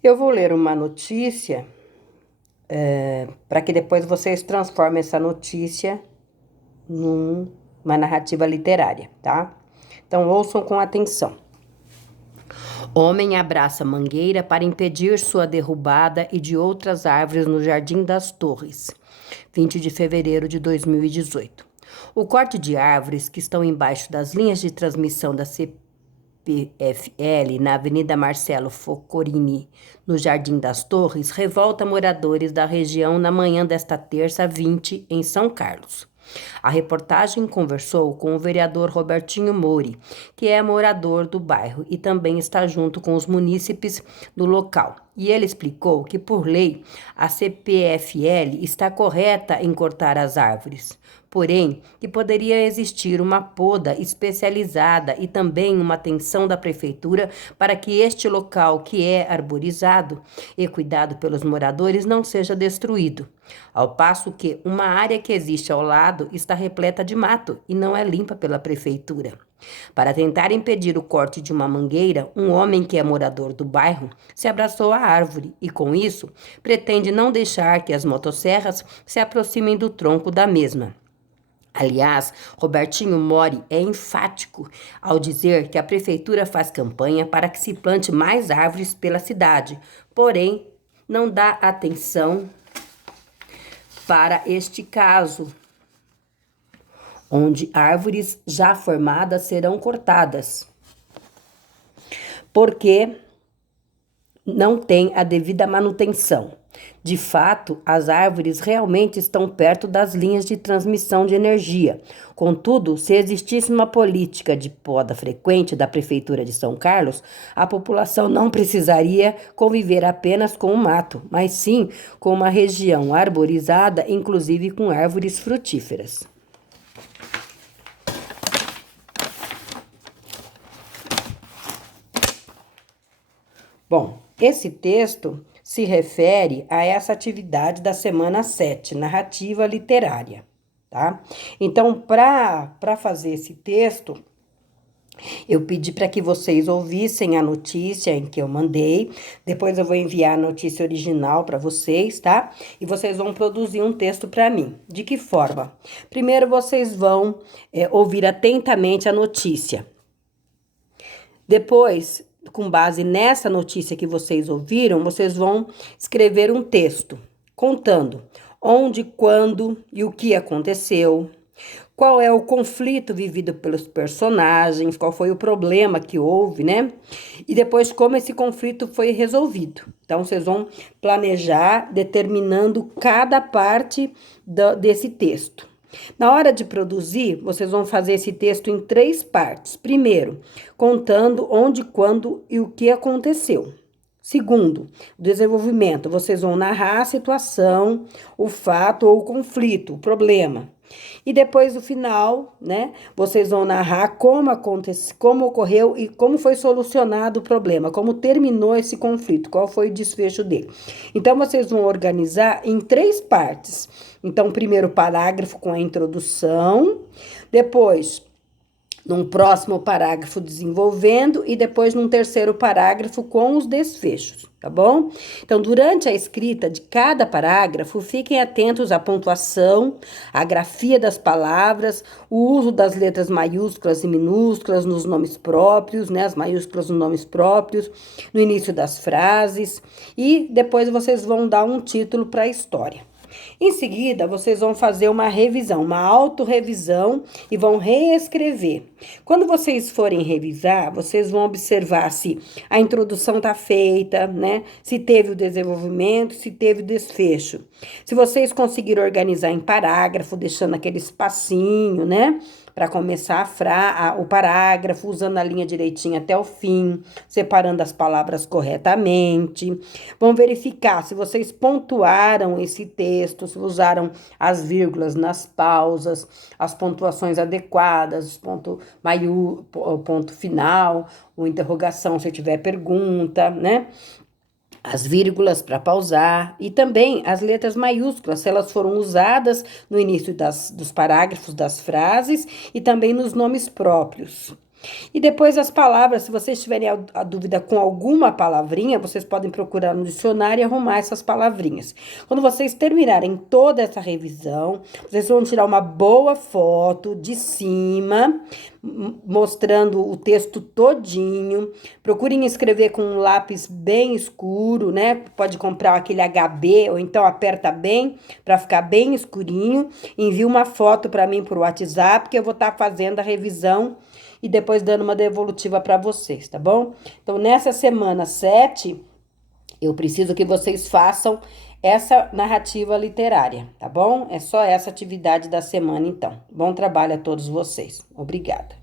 Eu vou ler uma notícia, para que depois vocês transformem essa notícia numa narrativa literária, tá? Então ouçam com atenção. Homem abraça mangueira para impedir sua derrubada e de outras árvores no Jardim das Torres, 20 de fevereiro de 2018. O corte de árvores que estão embaixo das linhas de transmissão da CPFL na Avenida Marcelo Focorini, no Jardim das Torres, revolta moradores da região na manhã desta terça 20, em São Carlos. A reportagem conversou com o vereador Robertinho Mori, que é morador do bairro e também está junto com os munícipes do local. E ele explicou que, por lei, a CPFL está correta em cortar as árvores, porém, que poderia existir uma poda especializada e também uma atenção da prefeitura para que este local, que é arborizado e cuidado pelos moradores, não seja destruído. Ao passo que uma área que existe ao lado está repleta de mato e não é limpa pela prefeitura. Para tentar impedir o corte de uma mangueira, um homem que é morador do bairro se abraçou à árvore e, com isso, pretende não deixar que as motosserras se aproximem do tronco da mesma. Aliás, Robertinho Mori é enfático ao dizer que a prefeitura faz campanha para que se plante mais árvores pela cidade, porém não dá atenção para este caso, onde árvores já formadas serão cortadas, porque não tem a devida manutenção. De fato, as árvores realmente estão perto das linhas de transmissão de energia. Contudo, se existisse uma política de poda frequente da Prefeitura de São Carlos, a população não precisaria conviver apenas com o mato, mas sim com uma região arborizada, inclusive com árvores frutíferas. Bom, esse texto se refere a essa atividade da semana 7, narrativa literária, tá? Então, para fazer esse texto, eu pedi para que vocês ouvissem a notícia em que eu mandei, depois eu vou enviar a notícia original para vocês, tá? E vocês vão produzir um texto para mim. De que forma? Primeiro, vocês vão ouvir atentamente a notícia. Depois, com base nessa notícia que vocês ouviram, vocês vão escrever um texto contando onde, quando e o que aconteceu, qual é o conflito vivido pelos personagens, qual foi o problema que houve, né? E depois como esse conflito foi resolvido. Então, vocês vão planejar determinando cada parte desse texto. Na hora de produzir, vocês vão fazer esse texto em 3 partes. Primeiro, contando onde, quando e o que aconteceu. Segundo, desenvolvimento. Vocês vão narrar a situação, o fato ou o conflito, o problema. E depois, no final, né, vocês vão narrar como aconteceu, como ocorreu e como foi solucionado o problema, como terminou esse conflito, qual foi o desfecho dele. Então, vocês vão organizar em 3 partes. Então, primeiro parágrafo com a introdução, depois num próximo parágrafo desenvolvendo e depois num terceiro parágrafo com os desfechos, tá bom? Então, durante a escrita de cada parágrafo, fiquem atentos à pontuação, à grafia das palavras, o uso das letras maiúsculas e minúsculas nos nomes próprios, né? As maiúsculas nos nomes próprios, no início das frases, e depois vocês vão dar um título para a história. Em seguida, vocês vão fazer uma revisão, uma autorrevisão e vão reescrever. Quando vocês forem revisar, vocês vão observar se a introdução está feita, né? Se teve o desenvolvimento, se teve o desfecho. Se vocês conseguirem organizar em parágrafo, deixando aquele espacinho, né? Para começar o parágrafo, usando a linha direitinha até o fim, separando as palavras corretamente. Vão verificar se vocês pontuaram esse texto, se usaram as vírgulas nas pausas, as pontuações adequadas, o ponto final, ou interrogação se tiver pergunta, né? As vírgulas para pausar e também as letras maiúsculas, se elas foram usadas no início dos parágrafos das frases e também nos nomes próprios. E depois as palavras, se vocês tiverem a dúvida com alguma palavrinha, vocês podem procurar no dicionário e arrumar essas palavrinhas. Quando vocês terminarem toda essa revisão, vocês vão tirar uma boa foto de cima, mostrando o texto todinho. Procurem escrever com um lápis bem escuro, né? Pode comprar aquele HB ou então aperta bem para ficar bem escurinho. Envie uma foto para mim por WhatsApp que eu vou estar fazendo a revisão e depois dando uma devolutiva para vocês, tá bom? Então, nessa semana 7, eu preciso que vocês façam essa narrativa literária, tá bom? É só essa atividade da semana, então. Bom trabalho a todos vocês. Obrigada.